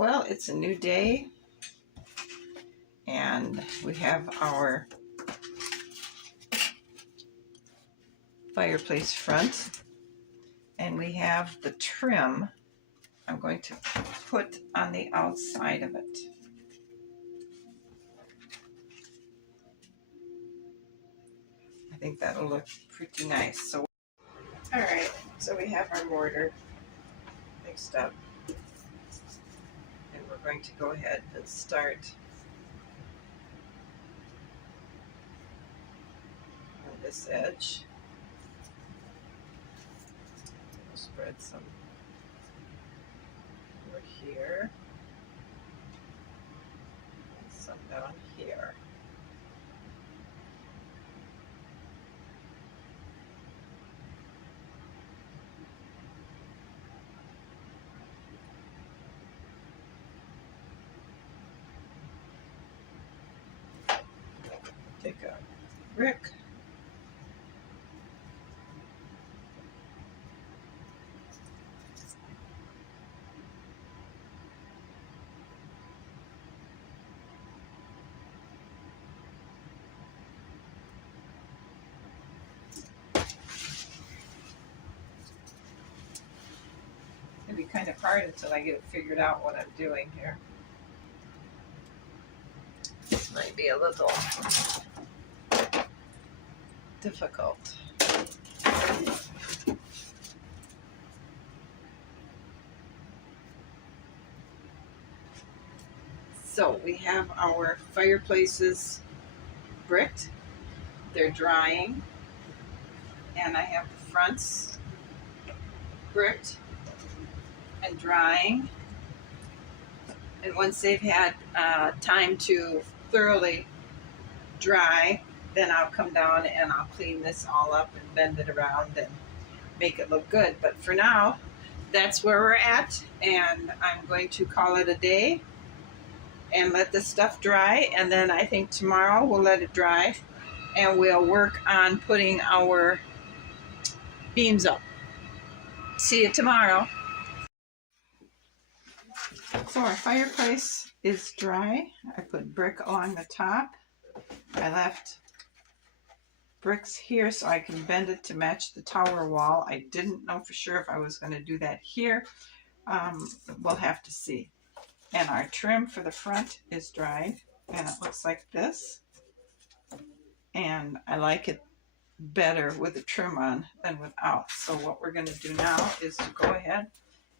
Well, it's a new day, and we have our fireplace front, and we have the trim I'm going to put on the outside of it. I think that'll look pretty nice. So, all right, so we have our mortar mixed up, and we're going to go ahead and start on this edge. We'll spread some over here, and some down here. Take a brick, it'll be kind of hard until I get it figured out what I'm doing here. This might be a little difficult. So we have our fireplaces bricked. They're drying, and I have the fronts bricked and drying. And once they've had time to thoroughly dry, then I'll come down and I'll clean this all up and bend it around and make it look good. But for now, that's where we're at, and I'm going to call it a day and let this stuff dry. And then I think tomorrow we'll let it dry and we'll work on putting our beams up. See you tomorrow. So our fireplace is dry. I put brick along the top. I left bricks here so I can bend it to match the tower wall. I didn't know for sure if I was going to do that here. We'll have to see. And our trim for the front is dried, and it looks like this. And I like it better with the trim on than without. So what we're going to do now is to go ahead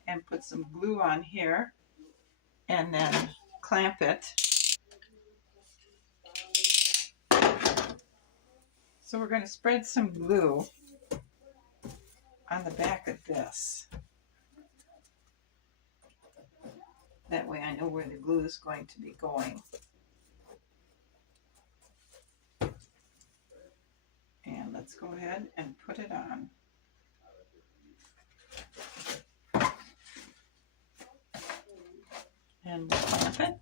and put some glue on here and then clamp it. So we're going to spread some glue on the back of this. That way I know where the glue is going to be going. And let's go ahead and put it on. And we'll clamp it.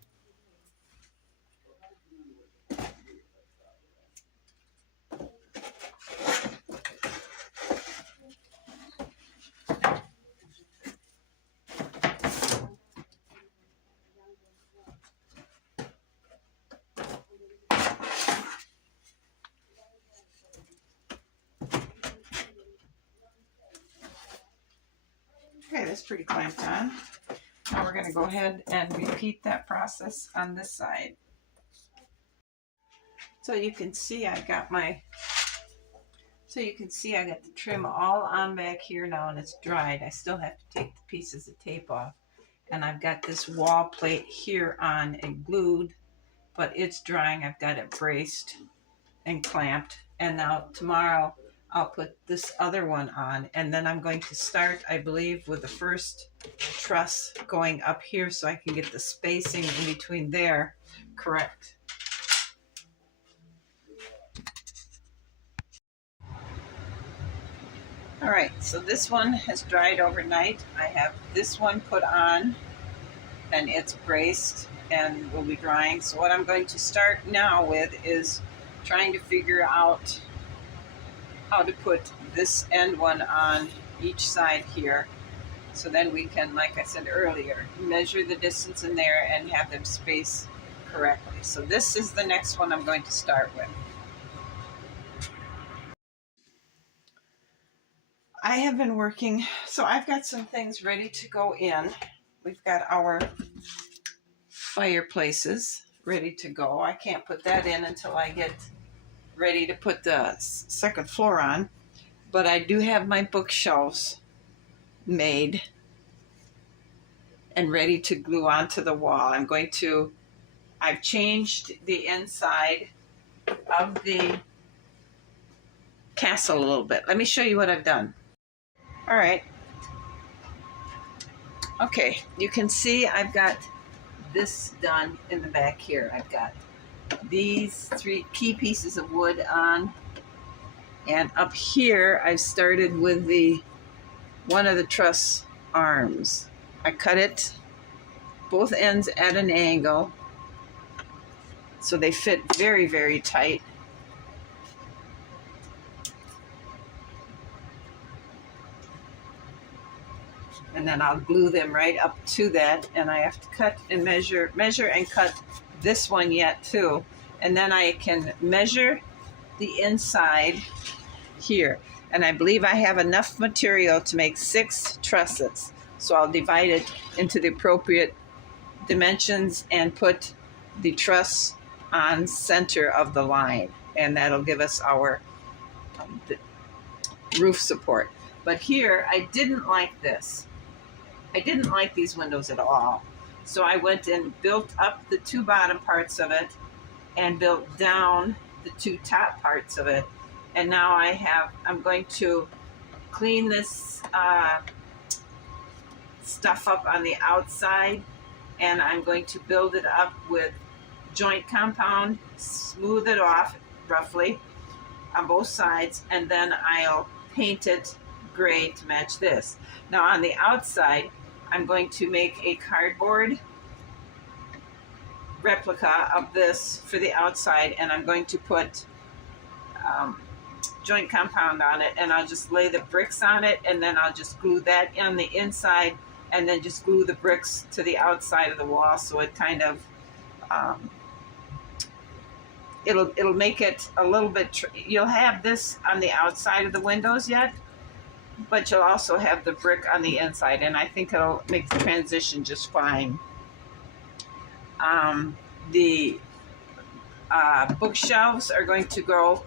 Okay, that's pretty clamped on. Now we're going to go ahead and repeat that process on this side. So you can see I got the trim all on back here now, and it's dried. I still have to take the pieces of tape off. And I've got this wall plate here on and glued, but it's drying. I've got it braced and clamped. And now tomorrow I'll put this other one on, and then I'm going to start, I believe, with the first truss going up here so I can get the spacing in between there correct. All right, so this one has dried overnight. I have this one put on, and it's braced and will be drying. So what I'm going to start now with is trying to figure out how to put this end one on each side here So then we can, like I said earlier, measure the distance in there and have them spaced correctly. So this is the next one I'm going to start with. I have been working, so I've got some things ready to go in. We've got our fireplaces ready to go. I can't put that in until I get ready to put the second floor on, but I do have my bookshelves made and ready to glue onto the wall. I've changed the inside of the castle a little bit. Let me show you what I've done. All right. Okay, you can see I've got this done in the back here. I've got these 3 key pieces of wood on, and up here I've started with one of the truss arms. I cut it both ends at an angle so they fit very, very tight. And then I'll glue them right up to that, and I have to cut and measure and cut this one yet too. And then I can measure the inside here. And I believe I have enough material to make 6 trusses. So I'll divide it into the appropriate dimensions and put the truss on center of the line. And that'll give us our roof support. But here, I didn't like this. I didn't like these windows at all. So I went and built up the 2 bottom parts of it and built down the 2 top parts of it. And now I'm going to clean this stuff up on the outside, and I'm going to build it up with joint compound, smooth it off roughly on both sides, and then I'll paint it gray to match this. Now on the outside, I'm going to make a cardboard replica of this for the outside, and I'm going to put joint compound on it, and I'll just lay the bricks on it, and then I'll just glue that on the inside, and then just glue the bricks to the outside of the wall, so it kind of it'll make it a little bit you'll have this on the outside of the windows yet, but you'll also have the brick on the inside, and I think it'll make the transition just fine. The bookshelves are going to go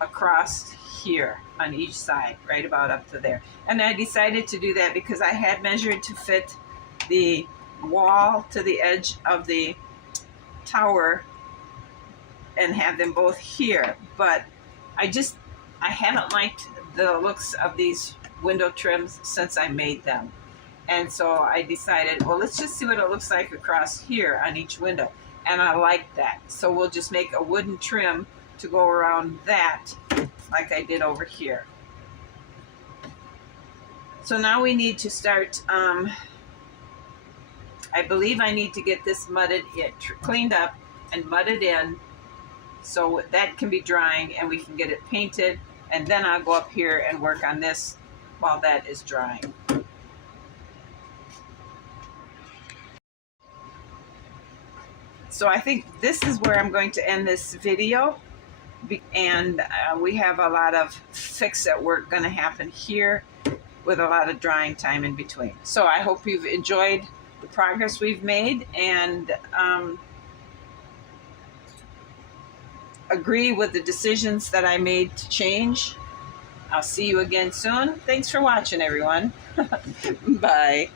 across here on each side, right about up to there. And I decided to do that because I had measured to fit the wall to the edge of the tower and have them both here. But I haven't liked the looks of these window trims since I made them. And so I decided, well, let's just see what it looks like across here on each window. And I like that. So we'll just make a wooden trim to go around that, like I did over here. So now we need to start, I believe I need to get this cleaned up and mudded in so that can be drying and we can get it painted. And then I'll go up here and work on this while that is drying. So I think this is where I'm going to end this video. And we have a lot of fix-it work going to happen here with a lot of drying time in between. So I hope you've enjoyed the progress we've made and agree with the decisions that I made to change. I'll see you again soon. Thanks for watching, everyone. Bye.